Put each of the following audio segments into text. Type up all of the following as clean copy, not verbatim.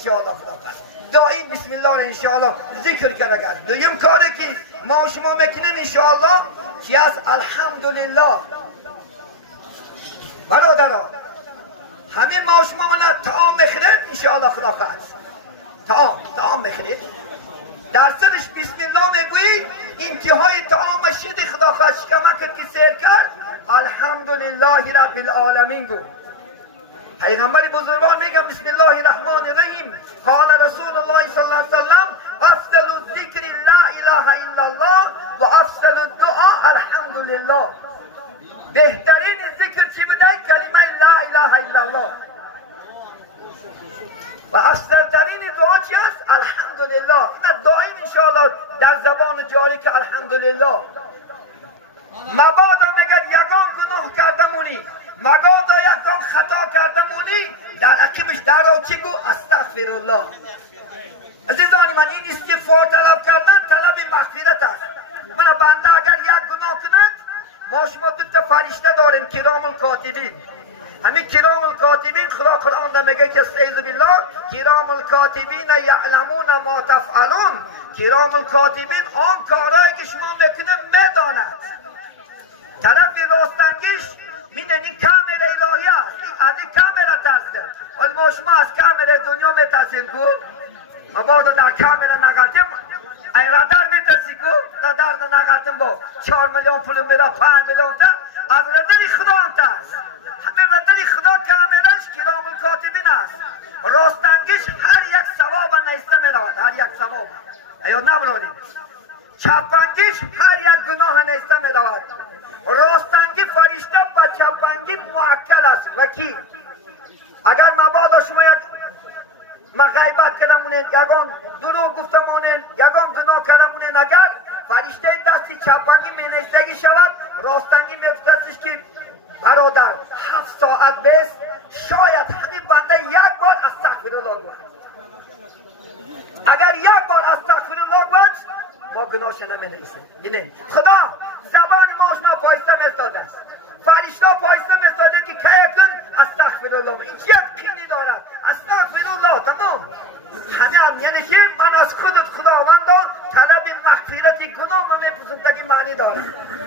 انشاءالله خدا خواست دائم بسم الله رو انشاءالله ذکر کنه. دویم کاری که ما و شما میکنیم انشاءالله چی است؟ الحمدلله برادران، همین ما و شما طعام میخوریم انشاءالله خدا خواست طعام میخوریم، در سرش بسم الله میگویی، انتهای طعام شد خدا خواست شکمه کرد که سیر کرد الحمدلله رب العالمین گو. پیغمبر بزرگوار میگم بسم الله الرحمن الرحیم قال رسول الله صلی الله علیه وسلم افضل الذکر لا اله الا الله و افضل الدعا الحمدلله. بهترین ذکر چی بوده؟ کلمه لا اله الا الله. و افضلترین دعا چی است؟ الحمدلله. این دائم انشاءالله در زبان جاری که الحمدلله. مبادا میگه یگان گناه کردمونی، مبادا یگان خطا کردمونی، در عقیبش در رو چی گو؟ استغفرالله. عزیزانی من، این استغفار طلب کردن طلب مغفرت است. من بنده اگر یک گناه کند، ما شما دو تا فرشته داریم کرام الکاتبین. همین کرام الکاتبین خدا قرآن دا میگه که استعیذ بالله کرام الکاتبین یعلمون ما تفعلون. کرام الکاتبین آن کارهایی که شما میکنه میداند. طرف راستنگیش میدن این کامل الهی است، از این کامل ترسه. ولی ما شما از کامل دنیا میترسیم کو؟ مبادا در کامل نگردیم این رادر میترسی کو؟ رادر نگردیم با 4 میلیون پول میره 5 میلیون تا از رادر خدا هم ترس. همه رادر خدا کاملش کرام الکاتبین است. راستنگیش هر یک ثواب نیسته میرود، هر یک ثواب یا نبرونیم. چپنگیش هر یک گناه نیسته میرود. راستنگی فرشته با چپنگی موکل است، وکیل. اگر مبادا شما یک غیبت کردمونین، یگان دروغ گفتمونین، یگان گناه کردمونین، اگر فرشته دستی چپنگی مینیستگی شود، راستنگی میفتستش که برادر 7 ساعت بیست شاید همین بنده یک بار استغفرالله گفت. اگر یک بار استغفرالله گفت ما گناهش نمینیسیم. بینید خدا زبان ما شما پایسته میستاده است، فرشته پایسته میستاده که که کن استغفرالله. این چه یقینی دارد؟ استغفرالله تمام. همین یعنی که من از خودت خداوندا طلب مغفرت گناه من میپرسم تا که معنی داره.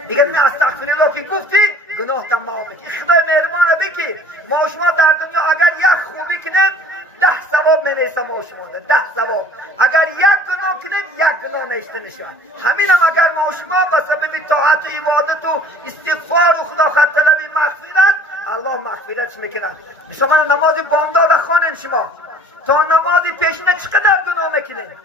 دیگه این استغفرالله که گفتی گناه تمام میشه. خدای مهربانه بگی ما شما در دنیا اگر یک خوبی کنیم 10 ثواب مینیسه ما شما 10 ثواب. اگر یک گناه کنیم یک گناه نیسته نشود. همین هم اگر ما شما به سبب طاعت و عبادت و استغفار و خدا خواهد طلب مغفرت الله مغفرتش میکند. شما نماز بامداد خوانین، شما تا نماز پیشینه چقدر گناه میکنید؟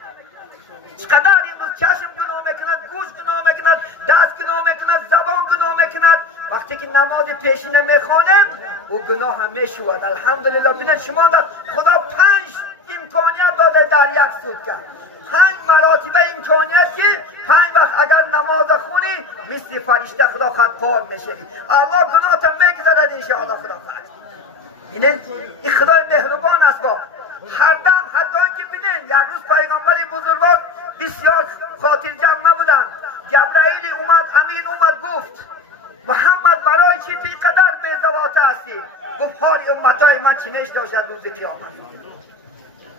چقدر امروز چشم گناه میکند، گوش گناه میکند، دست گناه میکند، زبان گناه میکند. وقتی که نماز پیشینه میخوانیم او گناه هم میشود. الحمدلله. ببینید شما خدا 5 امکانیت داده در یک سود کرد. 5 مراتبه امکانیت که 5 وقت اگر نماز خونی مثل فرشته خدا خواهد پاک میشه. الله گناه تا میگذارد انشاءالله خدا خواهد. این خدای مهربان است. با هر دم حتی که ببینید یک روز پیغمبر بزرگوار بسیار خاطر جمع نبودن. جبرائیل اومد، امین اومد گفت محمد برای چی تو قدر بی‌زواته هستی؟ گفت حال امتای من چی میش داشت روز قیامت.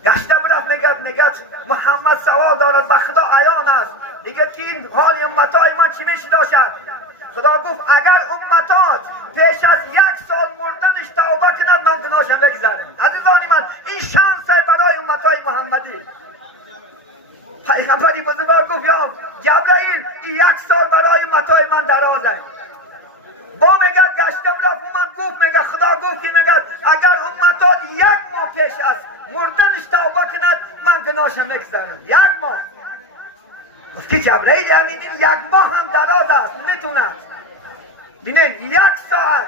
گشته برفت میگه محمد سوال دارد به خدا عیان است. دیگه که این حال امتای من چی میش داشت؟ خدا گفت اگر امتات پیش از 1 سال مردنش توبه کند من گناهش نگذارم. عزیزانی من این شانس برای امتای محمدی. پیغمبری بزرگوار گفت یا جبرائیل این 1 سال برای امتای من دراز است. با میگه گشته برفت اومد گفت میگه خدا گفت که میگه اگر امتات 1 ماه پیش از مردنش توبه کند من گناهش نگذارم. 1 ماه. گفت که جبرائیل همین 1 ماه هم دراز است میتوند. بینید 1 ساعت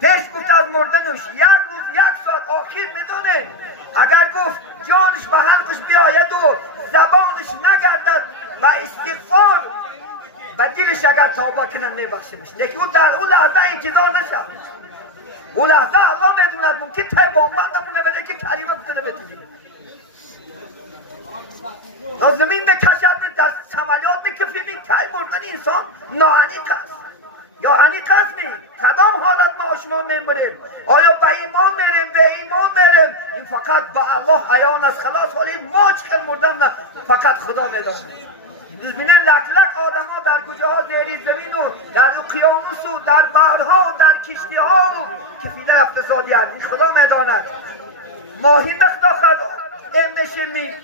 پیش گفت از مردنش 1 روز 1 ساعت آخر میدونه اگر گفت جانش به حلقش بیاید و زبانش نگردد و استغفار و دلش اگر توبه کنن میبخشمش. لیکن او در اون لحظه انتظار نشد. اون لحظه الله میدوند ممکن تای بامبندمونه بده که کلمه بتونه بتونی تا زمین بکشد در سمالیات میکفیم. تای مردن انسان ناعنیق است یا عنیق است نی؟ کدام حالت ما شما میمونیم؟ آیا به ایمان میریم به ایمان میریم؟ این فقط به الله فقط خدا میدونه. میبینن لک لک آدم ها در کجا ها زیر زمین و در اقیانوس و در بحرها و در کشتی ها و کفیل اقتصادی هست. خدا میداند. ماهین خدا خود میشمی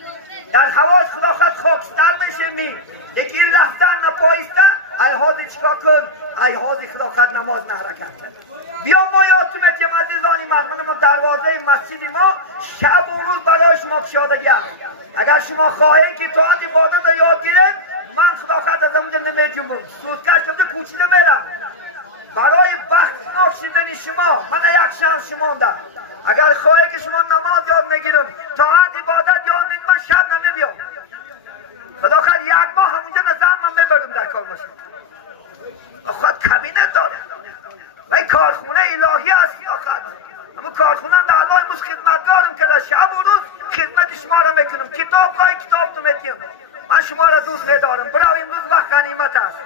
در هوا خدا خود خاکستر میشمی یکی رفتن نپایستن ایهازی چکا کن ایهازی خدا خود نماز نحرکت کن. بیا ما یادتون میتیم عزیزانی من دروازه مسجدی ما شب و روز برای شما کشادگی هست. اگر شما خواهید که تو عبادت رو یاد گیرید من خدا خود از اونجا نمیجم سودکش کنده کوچیده میرم برای بختناک شدن شما. من یک شانس شما دارم. اگر خواهید که شما نماز یاد میگیرم تا عبادت یاد میگیرم من شب نمیبیام. خدا خود یک ماه همونجا نظر من میبرم در کار باشم. خود کمینه داره و این کارخونه الهی است. خود اما کارخونه در الله امروز خدمتگارم که شب و روز خدمت شما را میکنم. کتاب خواهی کتاب تو میتیم. من شما را دوست ندارم. برای امروز وقت غنیمت است.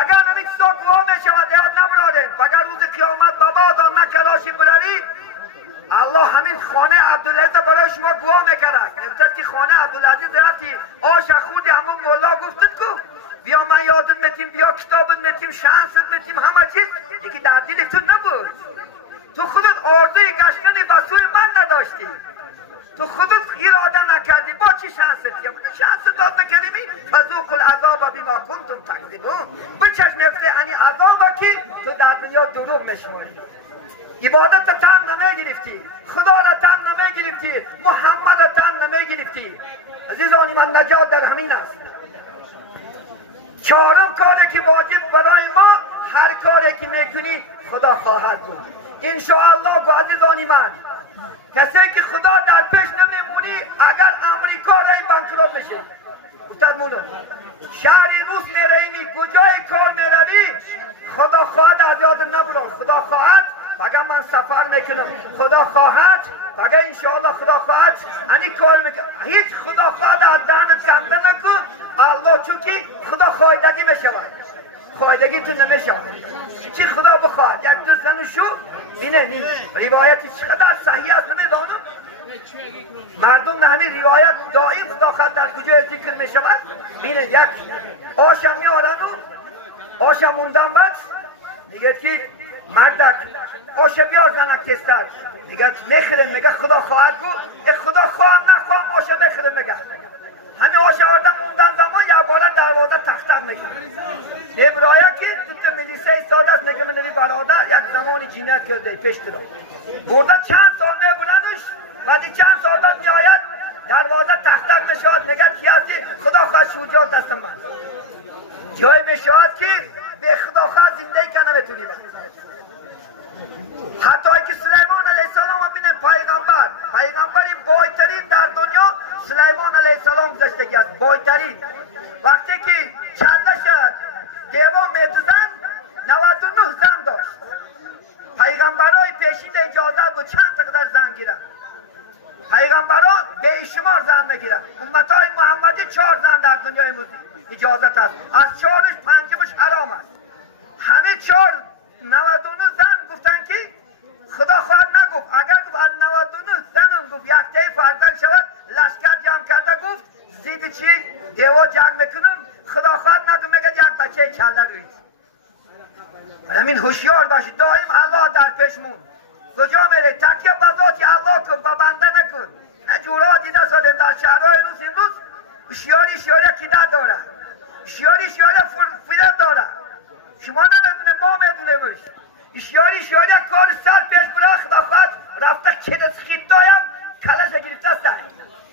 اگر نمی چیزا گواه میشود یاد نبرادین. اگر روز قیامت بابا نکلاشی برارید الله همین خانه عبدالعزیز برای شما گواه میکرد. نمیتونست که خانه عبدالعزیز رفتی آش خودی همون مولا گفتید کو بیا من یادت میتیم بیا کتابت میتیم شانست میتیم همه چیز یکی در دل تو نبود. تو خودت آرزوی گشتن بسوی من نداشتی. تو خودت اراده نکردی با چی شانست دیم؟ شانست داد نکردیمی فذوقوا العذاب بما کنتم تکذبون. بچشم میفته انی عذاب که تو در دنیا دروغ میشماری. عبادت تن نمیگرفتی، خدا را تن نمیگرفتی، محمد را تن نمیگرفتی. عزیزانی من نجات در همین است. چهارم کاری که واجب برای ما هر کاری که میکنی خدا خواهد بود انشاءالله. عزیزانی من کسی که خدا در پیش نمیمونی اگر امریکا رای بانکرات میشه گفتد مونو شهری روس میرهیمی کجای کار میروی خدا خواهد از یاد نبرو. خدا خواهد اگر من سفر میکنم خدا خواهد اگر انشاءالله خدا خواهد انی کار میکنم هیچ خدا خواهد از دهنت کنده نکن الله چونکه خدا خواهدگی میشود خواهدگی تو نمیشود. چی خدا بخواهد یک دو زن شو بینه روایتی چقدر صحیح است نمیدانم. مردم نه همین روایت دائم خدا خواهد در کجا ذکر میشود. بینه یک آشم میارن و آشم موندن بعد میگه که مردک آش بیار زنک تستر میگه میخرم میگه خدا خواهد گو خدا خواهم نخواهم آش میخرم میگه همین آش آردم موندن زمان یا بالا دروازه تختر میگه ابرایه که تو ملیسه ساده است میگه منوی برادر یک زمانی جینت کرده پیش درم برده چند سال میبرنش بعدی چند سال بعد میآید دروازه تختر میشود میگه کی هستی خدا خواهد شجاع دست من جای میشود که به خدا خواهد زنده کنه نمیتونی حتی که سلیمان علیه السلام بینه پیغمبری بایترین در دنیا سلیمان علیه السلام گذاشتگی است. بایترین وقتی که چنده شد دیوان میتزن 99 زن داشت. پیغمبرای پیشید اجازه بود چند تقدر زن گیرن. پیغمبرا به شمار زن میگیرن. امتای محمدی 4 زن در دنیا امروز اجازت است. از 4ش 5مش حرام است. همه 4 99 زن گفتن که خدا خواهد نگفت اگر گفت از 99 زنم گفت یک تایی فرزند شود لشکر جمع کرده گفت زید چی دیوا جنگ میکنم خدا خواهد نگفت میگه یک بچه کله روید. همین هوشیار باشید دائم الله در پیشمون کجا میره تکیه بذاتی الله کن با بنده نکن. نه جورا دیده ساده در شهرهای امروز هوشیاری کیده داره هوشیاری فرد داره. شما نمیدونه ما میدونیمش. اشیاری کار سر پیش برای خدا خواهد رفته کدس خیدایم کلش گرفته است.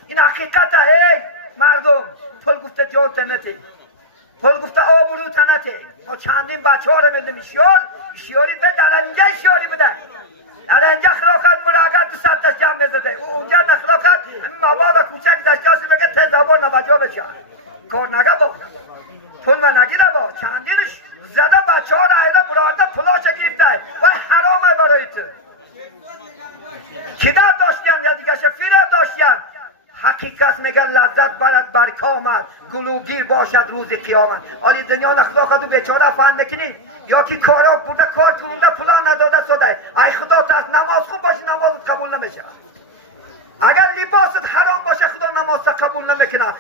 این حقیقت ای مردم پل گفته جان تنتی پل گفته آبرو تنتی. ما چندین بچه ها رو میدونیم اشیاری به درنجه اشیاری بده درنجه خدا خواهد مراقب تو سطح جمع نزده اونجا نخدا خواهد مبادا کوچک داشته هستی بگه ته زبان نبجا بشه کار نگه با پل من نگیره با چندینش زده بچه ها را ایده براده پلاش گرفته و حرامه برای تو کدر داشتیم یا دیگه فیرم داشتیم. حقیقت میگه لذت برد برکه آمد گلوگیر باشد روز قیامت. حالی دنیا نخدا خود و بیچاره فهم بکنی یا که کارا برده کار کنونده پلا نداده ساده ای خدا تست نماز خوب باشه نمازت قبول نمیشه. اگر لباست حرام باشه خدا نماز قبول میکنن